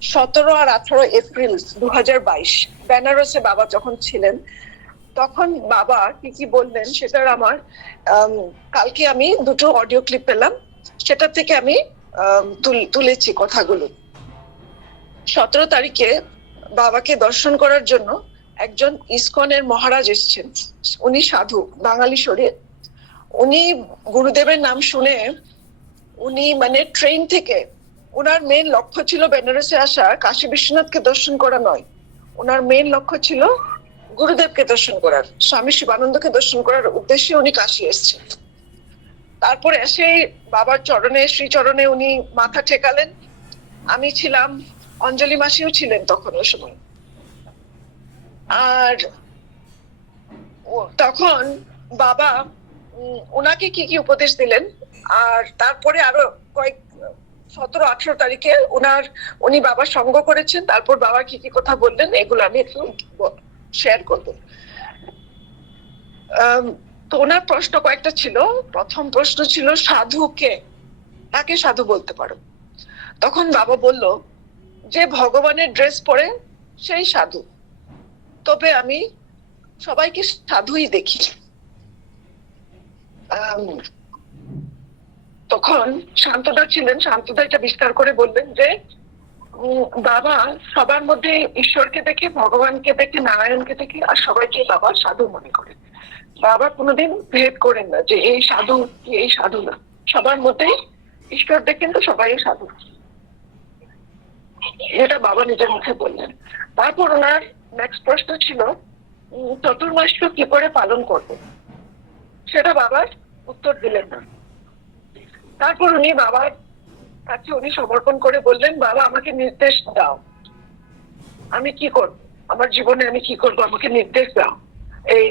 সতেরো আর আঠারো এপ্রিল দু হাজার বাইশ। বেনারসে বাবা যখন ছিলেন, তখন বাবা কি কি বললেন সেটার আমার কালকে আমি দুটো অডিও ক্লিপ পেলাম। সেটা থেকে আমি তুল- তুলেছি কথাগুলো। সতেরো তারিখে বাবাকে দর্শন করার জন্য একজন ইসকনের মহারাজ এসছেন। উনি সাধু, বাঙালি শরীর। উনি গুরুদেবের নাম শুনে উনি মানে ট্রেন থেকে ওনার মেন লক্ষ্য ছিল বেনারসে আসা কাশী বিশ্বনাথকে দর্শন করা নয়। ওনার মেন লক্ষ্য ছিল গুরুদেবকে দর্শন করার, স্বামী শিবানন্দকে দর্শন করার উদ্দেশ্যে উনি কাশী এসেছেন। তারপরে এসে বাবার চরণে, শ্রীচরণে উনি মাথা ঠেকালেন। আমি ছিলাম, অঞ্জলি মাসিও ছিলেন তখন ওই সময়। আর তখন বাবা ওনাকে কি কি উপদেশ দিলেন? আর তারপরে আরও কয়েক সতেরো, আঠারো তারিখে ওনার উনি বাবার সঙ্গ করেছেন, তারপর বাবা কি কি কথা বললেন, এগুলো আমি একটু শেয়ার করব। তো ওনার প্রশ্ন কয়েকটা ছিল। প্রথম প্রশ্ন ছিল সাধু কে কাকে সাধু বলতে পারো? তখন বাবা বলল, যে ভগবানের ড্রেস পরে সেই সাধু। তবে আমি সবাইকে সাধুই দেখি। তখন শান্তদা ছিলেন শান্তদা এটা বিস্তার করে বললেন যে বাবা সবার মধ্যে ঈশ্বরকে দেখে ভগবানকে দেখে নারায়ণকে দেখে আর সবাইকে বাবা সাধু মনে করেন বাবা কোনোদিন ভেদ করেন না যে এই সাধু কি এই সাধু না। সবার মধ্যে ঈশ্বর দেখেন তো সবাই সাধু। এটা বাবা নিজের মুখে বললেন। তারপর ওনার নেক্সট প্রশ্ন ছিল উম, চতুর্মাস্য কি করে পালন করবে? সেটা বাবার উত্তর দিলেন না। তারপর উনি বাবার কাছে উনি সমর্পণ করে বললেন বাবা আমাকে নির্দেশ দাও। আমি কি করব? আমার জীবনে আমি কি করব? আমাকে নির্দেশ দাও। এই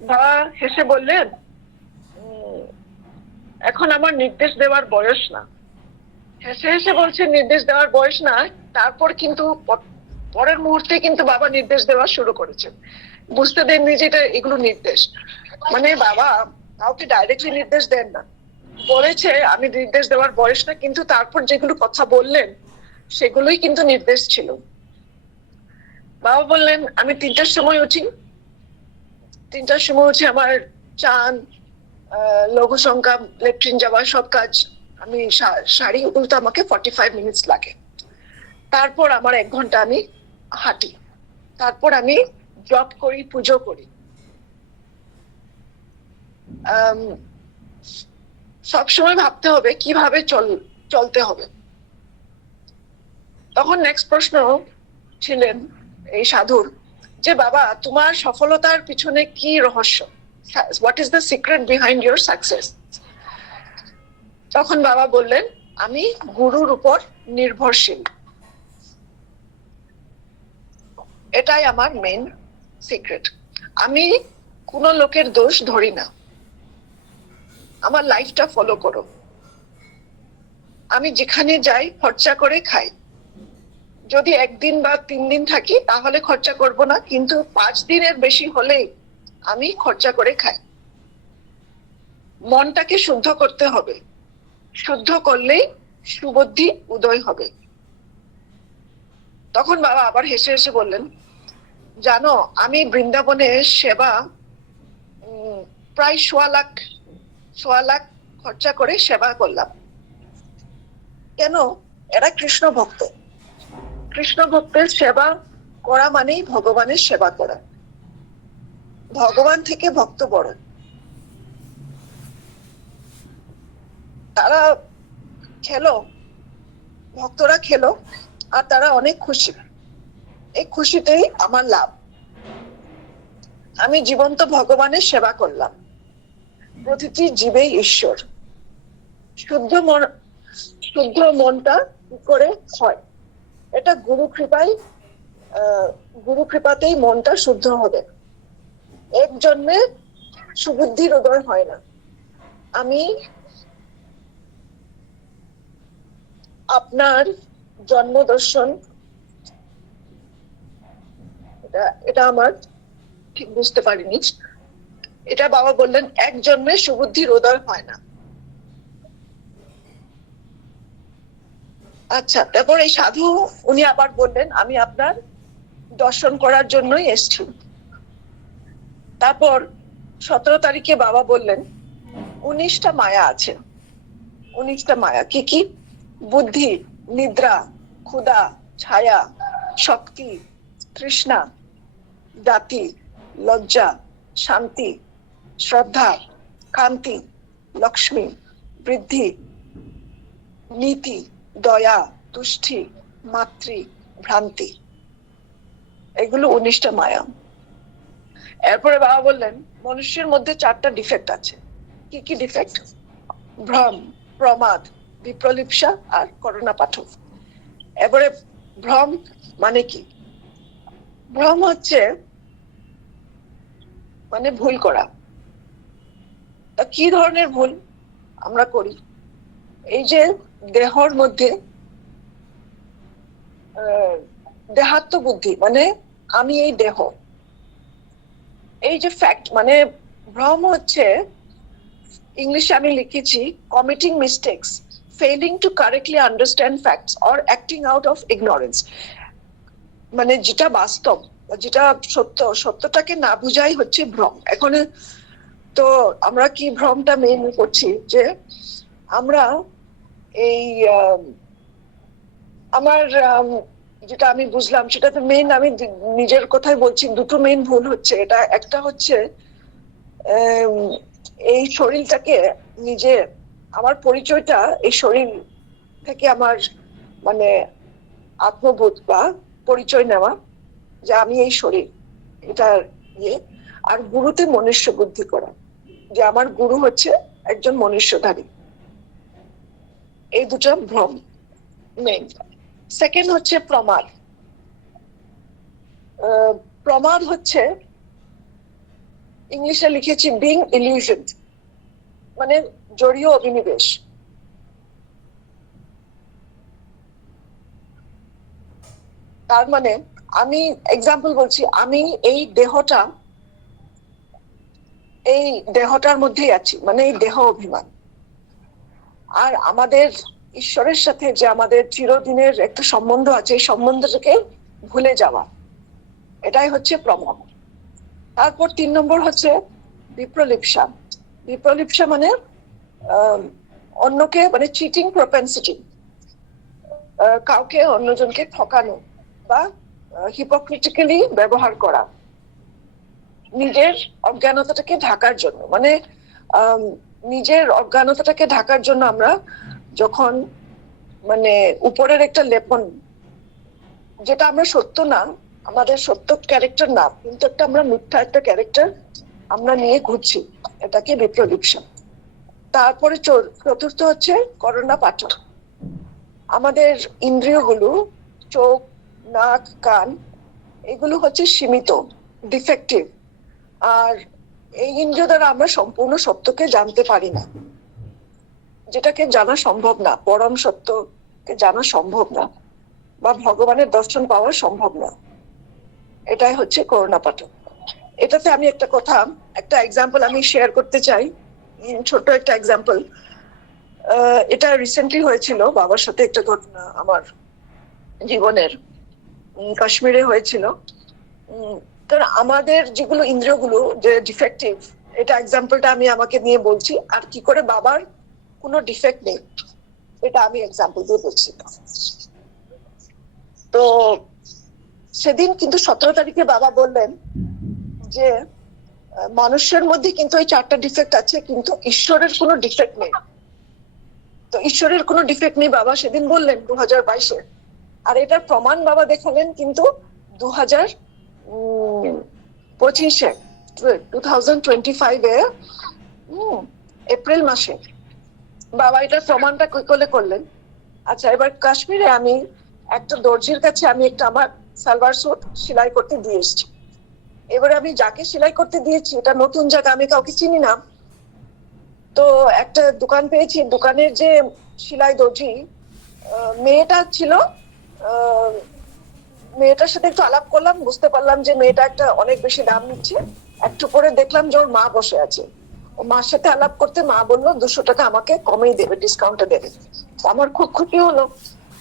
বাবা হেসে বললেন "উম, এখন আমার নির্দেশ দেওয়ার বয়স না। হেসে হেসে বলছে নির্দেশ দেওয়ার বয়স না তারপর কিন্তু পরের মুহূর্তে কিন্তু বাবা নির্দেশ দেওয়া শুরু করেছেন। বুঝতে দেননি যে এটা এগুলো নির্দেশ। মানে বাবা কাউকে ডাইরেক্টলি নির্দেশ দেন না। বলেছে, আমি নির্দেশ দেওয়ার বয়স না, কিন্তু তারপর যেগুলো কথা বললেন, সেগুলোই কিন্তু নির্দেশ ছিল। বাবা বললেন, আমি তিনটার সময় উঠি। তিনটার সময় উঠে আমার চান লঘু সংখ্যা লেট্রিন যাওয়া, সব কাজ। আমি শাড়ি তো আমাকে ফর্টি ফাইভ মিনিটস লাগে। তারপর আমার এক ঘণ্টা আমি হাঁটি। তারপর আমি জব করি, পুজো করি। সবসময় ভাবতে হবে কীভাবে চল, চলতে হবে। তখন নেক্সট প্রশ্ন ছিলেন এই সাধুর যে, বাবা, তোমার সফলতার পিছনে কি রহস্য? What is the secret behind your success তখন বাবা বললেন, আমি গুরুর উপর নির্ভরশীল। এটাই আমার মেন সিক্রেট আমি কোনো লোকের দোষ ধরি না। আমার লাইফটা ফলো করো। আমি যেখানে যাই, খরচা করে খাই। যদি একদিন বা তিন দিন থাকি, তাহলে খরচা করব না, কিন্তু পাঁচ দিনের বেশি হলে আমি খরচা করে খাই। মনটাকে শুদ্ধ করতে হবে। শুদ্ধ করলেই সুবুদ্ধি উদয় হবে। তখন বাবা আবার হেসে হেসে বললেন, জানো, আমি বৃন্দাবনে সেবা প্রায় সোয়া লাখ সোয়া লাখ খরচা করে সেবা করলাম। কেন? এরা কৃষ্ণ ভক্ত। কৃষ্ণ ভক্তের সেবা করা মানেই ভগবানের সেবা করা। ভগবান থেকে ভক্ত বড়। তারা খেলো, ভক্তরা খেলো, আর তারা অনেক খুশি। এই খুশিতেই আমার লাভ। আমি জীবন্ত ভগবানের সেবা করলাম। প্রতিটি জীবেই ঈশ্বর। শুদ্ধ মন, শুদ্ধ মনটা কি করে হয়? এটা গুরু কৃপায় গুরু কৃপাতেই মনটা শুদ্ধ হবে। এক জন্মে সুবুদ্ধির উদয় হয় না। আমি আপনার জন্ম দর্শন এটা এটা আমার ঠিক বুঝতে পারিনি। এটা বাবা বললেন, এক জন্মে সুবুদ্ধির উদয় হয় না। আচ্ছা তারপর এই সাধু, উনি আবার বললেন, আমি আপনার দর্শন করার জন্যই এসছি। তারপর সতেরো তারিখে বাবা বললেন, উনিশটা মায়া আছে। উনিশটা মায়া, কি কি? বুদ্ধি, নিদ্রা, ক্ষুধা, ছায়া, শক্তি, তৃষ্ণা, জাতি, লজ্জা, শান্তি শ্রদ্ধা, কান্তি, লক্ষ্মী, বৃদ্ধি, নীতি, দয়া, তুষ্টি, মাতৃ, ভ্রান্তি। এগুলো উনিশটা মায়া। এরপরে বাবা বললেন, মনুষ্যের মধ্যে চারটা ডিফেক্ট আছে। কি কি ডিফেক্ট ভ্রম, প্রমাদ, বিপ্রলিপসা আর করোনা পাঠক এবারে ভ্রম মানে কি? ভ্রম হচ্ছে মানে ভুল করা। কি ধরনের ভুল আমরা করি? এই যে দেহর মধ্যে দেহাত্ম বুদ্ধি মানে আমি এই দেহ। এই যে ফ্যাক্ট মানে ভ্রম হচ্ছে ইংলিশে আমি লিখেছি committing mistakes failing to correctly understand facts or acting out of ignorance মানে যেটা বাস্তব যেটা সত্য, সত্যটাকে না বুঝাই হচ্ছে ভ্রম। এখন তো আমরা কি ভ্রমটা মেন করছি যে আমরা এই আম, আমার আম, যেটা আমি বুঝলাম সেটা তো মেন আমি নিজের কথাই বলছি দুটো মেন ভুল হচ্ছে। এটা একটা হচ্ছে এই শরীরটাকে নিজে আমার পরিচয়টা এই শরীর থেকে আমার মানে আত্মবোধ বা পরিচয় নেওয়া যে আমি এই শরীর এটা ইয়ে আর গুরুতে মনুষ্য বুদ্ধি করা। যে আমার গুরু হচ্ছে একজন মনুষ্যধারী এই দুটো ভ্রম মেন সেকেন্ড হচ্ছে প্রমাদ প্রমাদ হচ্ছে ইংলিশে লিখেছি বিং ইলিউশন মানে জড়ীয় অভিনিবেশ তার মানে আমি এক্সাম্পল বলছি, আমি এই দেহটা এই দেহটার মধ্যেই আছি মানে এই দেহ অভিমান। আর আমাদের ঈশ্বরের সাথে যে আমাদের চিরদিনের একটা সম্বন্ধ আছে, এই সম্বন্ধটাকে ভুলে যাওয়া, এটাই হচ্ছে প্রমাণ। তারপর তিন নম্বর হচ্ছে বিপ্রলিপসা। বিপ্রলিপসা মানে অন্যকে মানে চিটিং প্রপেন্সিটি কাউকে অন্যজনকে ঠকানো বা হিপোক্রিটিক্যালি ব্যবহার করা। নিজের অজ্ঞানতাটাকে ঢাকার জন্য। মানে নিজের অজ্ঞানতাটাকে ঢাকার জন্য আমরা যখন মানে উপরের একটা লেপন, যেটা আমরা সত্য না, আমাদের সত্য ক্যারেক্টার না, কিন্তু একটা আমরা মিথ্যা একটা ক্যারেক্টার আমরা নিয়ে ঘুরছি, এটাকে বিপ্রলিপসা তারপরে চতুর্থ হচ্ছে করোনা পাঠক আমাদের ইন্দ্রিয়গুলো, চোখ, নাক, কান, এগুলো হচ্ছে সীমিত ডিফেক্টিভ আর এই ইন্দ্রিয় দ্বারা আমরা সম্পূর্ণ সত্যকে জানতে পারি না। যেটাকে জানা সম্ভব না, পরম সত্যকে জানা সম্ভব না, বা ভগবানের দর্শন পাওয়া সম্ভব না। এটাই হচ্ছে করোনা পাঠক। এটাতে আমি একটা কথা, একটা এক্সাম্পল আমি শেয়ার করতে চাই। ছোট একটা এক্সাম্পল এটা রিসেন্টলি হয়েছিল, বাবার সাথে একটা ঘটনা আমার জীবনের কাশ্মীরে হয়েছিল। কারণ আমাদের যেগুলো ইন্দ্রিয়গুলো, যে ডিফেক্টিভ এটা এক্সাম্পলটা আমি আমাকে নিয়ে বলছি, আর কি করে বাবার কোনো ডিফেক্ট নেই, এটা আমি এক্সাম্পল দিয়ে বলছি। তো সেদিন কিন্তু সতেরো তারিখে বাবা বললেন যে মানুষের মধ্যে কিন্তু ওই চারটা ডিফেক্ট আছে, কিন্তু ঈশ্বরের কোনো ডিফেক্ট নেই। তো ঈশ্বরের কোনো ডিফেক্ট নেই বাবা সেদিন বললেন দু হাজার বাইশে। আর এটার প্রমাণ বাবা দেখালেন কিন্তু দু হাজার পঁচিশে টু থাউজেন্ড টোয়েন্টি ফাইভে এপ্রিল মাসে। বাবা, এটার প্রমাণটা করে করলেন? আচ্ছা এবার কাশ্মীরে আমি একটা দর্জির কাছে আমি একটা আমার সালোয়ার স্যুট সেলাই করতে দিয়ে এসেছি। এবারে আমি যাকে সেলাই করতে দিয়েছি, এটা নতুন জায়গা আমি কাউকে চিনি না। তো একটা দোকান পেয়েছি, দোকানের যে সেলাই দর্জি মেয়েটা ছিল মেয়েটার সাথে একটু আলাপ করলাম, বুঝতে পারলাম যে মেয়েটা একটা অনেক বেশি দাম নিচ্ছে। একটু পরে দেখলাম যে ওর মা বসে আছে। মার সাথে আলাপ করতে মা বলল, দুশো টাকা আমাকে কমেই দেবে ডিসকাউন্টে দেবে। আমার খুব ক্ষতি হলো।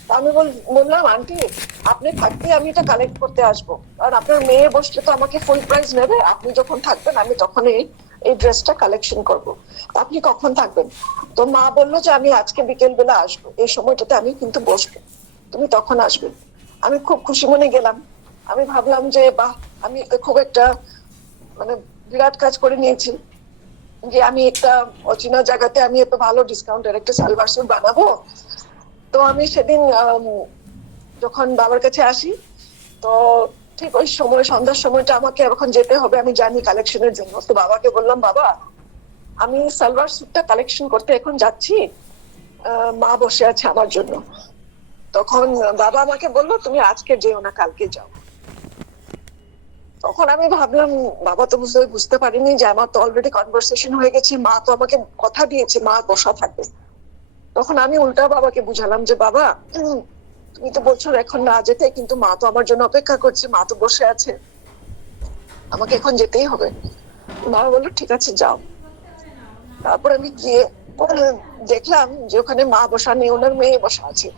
আমি বললাম, আন্টি, আপনি থাকতে আমি এটা কালেক্ট করতে আসব। কারণ আপনার মেয়ে বসলে তো আমাকে ফুল প্রাইস নেবে। আপনি যখন থাকবেন, আমি তখনই এই ড্রেসটা কালেকশন করব। আপনি কখন থাকবেন? তো মা বলল যে, আমি আজকে বিকেল বেলা আসব। এই সময়টাতে আমি কিন্তু বসবো। তুমি তখন আসবে। আমি খুব খুশি মনে গেলাম। আমি ভাবলাম যে, বাহ, আমি খুব একটা মানে বিরাট কাজ করে নিয়েছি যে আমি একটা অচেনা জায়গাতে আমি একটা ভালো ডিসকাউন্টের একটা সালভার স্যুট বানাবো। তো আমি সেদিন যখন বাবার কাছে আসি, তো ঠিক ওই সময়, সন্ধ্যার সময়টা আমাকে এখন যেতে হবে, আমি জানি কালেকশনের জন্য। তো বাবাকে বললাম, বাবা, আমি সালভার স্যুটটা কালেকশন করতে এখন যাচ্ছি। মা বসে আছে আমার জন্য। তখন বাবা আমাকে বলল, তুমি আজকে যেও না, কালকে যাও। তখন আমি ভাবলাম, বাবা তো বুঝতে বুঝতে পারিনি যে আমার তো অলরেডি কনভারসেশন হয়ে গেছে, মা তো আমাকে কথা দিয়েছে, মা বসা থাকবে। তখন আমি উল্টা বাবাকে বুঝালাম যে, বাবা, তুমি তো বলছো এখন না যেতে, কিন্তু মা তো আমার জন্য অপেক্ষা করছে, মা তো বসে আছে। আমাকে এখন যেতেই হবে। মা বলল, ঠিক আছে, যাও। তারপর আমি গিয়ে দেখলাম যে, ওখানে মা বসা নেই, ওনার মেয়ে বসা আছে।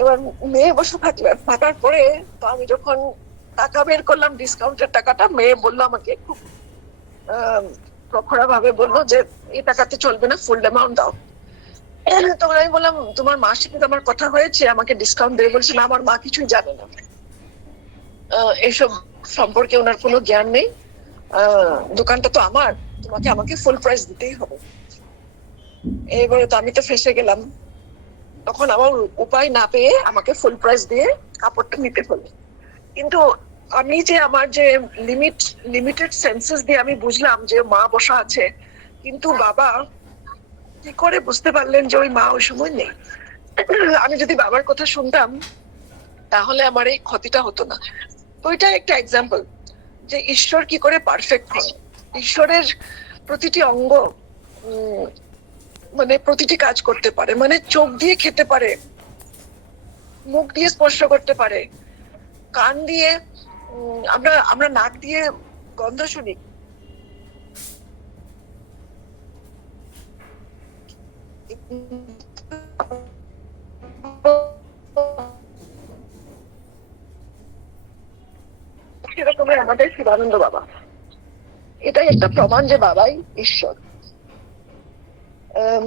এবার মেয়ে বসে থাকলে, থাকার পরে তো আমি যখন টাকা বের করলাম ডিসকাউন্টের টাকাটা, মেয়ে বলল আমাকে খুব প্রখরা ভাবে বলল যে, এই টাকাতে চলবে না ফুল অ্যামাউন্ট দাও। তখন আমি বললাম, তোমার মার সাথে আমার কথা হয়েছে, আমাকে ডিসকাউন্ট দেবে। বলছে, না, আমার মা কিছুই জানে না। এসব সম্পর্কে ওনার কোনো জ্ঞান নেই। দোকানটা তো আমার, তোমাকে আমাকে ফুল প্রাইস দিতেই হবে। এবারে তো আমি তো ফেসে গেলাম। তখন আমার উপায় না পেয়ে আমাকে ফুল প্রাইস দিয়ে কাপড়টা নিতে হলো। কিন্তু আমি যে আমার যে লিমিট লিমিটেড সেন্সেস দিয়ে আমি বুঝলাম যে মা বসা আছে, কিন্তু বাবা কি করে বুঝতে পারলেন যে ওই মা ওই সময় নেই? আমি যদি বাবার কথা শুনতাম, তাহলে আমার এই ক্ষতিটা হতো না। তো ওইটা একটা এক্সাম্পল যে ঈশ্বর কি করে পারফেক্ট হয়? ঈশ্বরের প্রতিটি অঙ্গ মানে প্রতিটি কাজ করতে পারে মানে চোখ দিয়ে খেতে পারে, মুখ দিয়ে স্পর্শ করতে পারে, কান দিয়ে আমরা আমরা নাক দিয়ে গন্ধ শুনি। সেরকমই আমাদের শিবানন্দ বাবা। এটাই একটা প্রমাণ যে বাবাই ঈশ্বর।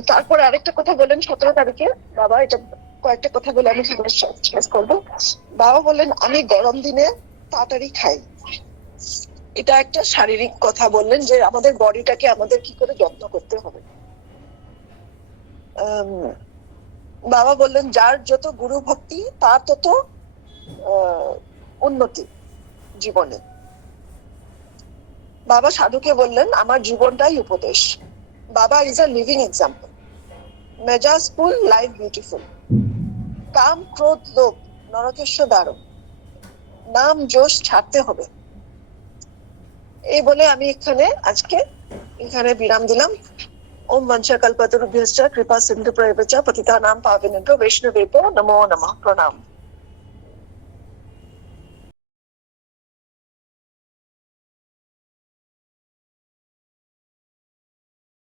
তারপরে আরেকটা কথা বলেন, সতেরো তারিখে বাবা এটা কয়েকটা কথা বলে আমি শেষ করব। বাবা বললেন আমি গরম দিনে তাড়াতাড়ি খাই। এটা একটা শারীরিক কথা বললেন যে আমাদের বডিটাকে আমাদের কি করে যত্ন করতে হবে। বাবা বললেন, যার যত গুরু ভক্তি, তার তত উন্নতি জীবনে। বাবা সাধুকে বললেন, আমার জীবনটাই উপদেশ। বাবা ইজ আ লিভিং এক্সাম্পল মেজাজ ফুল লাইফ বিউটিফুল কাম, ক্রোধ, লোভ, নরকেশ্বর দারুণ নাম, জোশ ছাড়তে হবে। এই বলে আমি এখানে, আজকে এখানে বিরাম দিলাম। ওম মঞ্চা কল্পতরুভ্যশ্চ কৃপা সিন্ধু প্রয়বচ পতিতা নাম পাবিনেন্দ্র বৈষ্ণবেব নমো নমঃ, প্রণাম।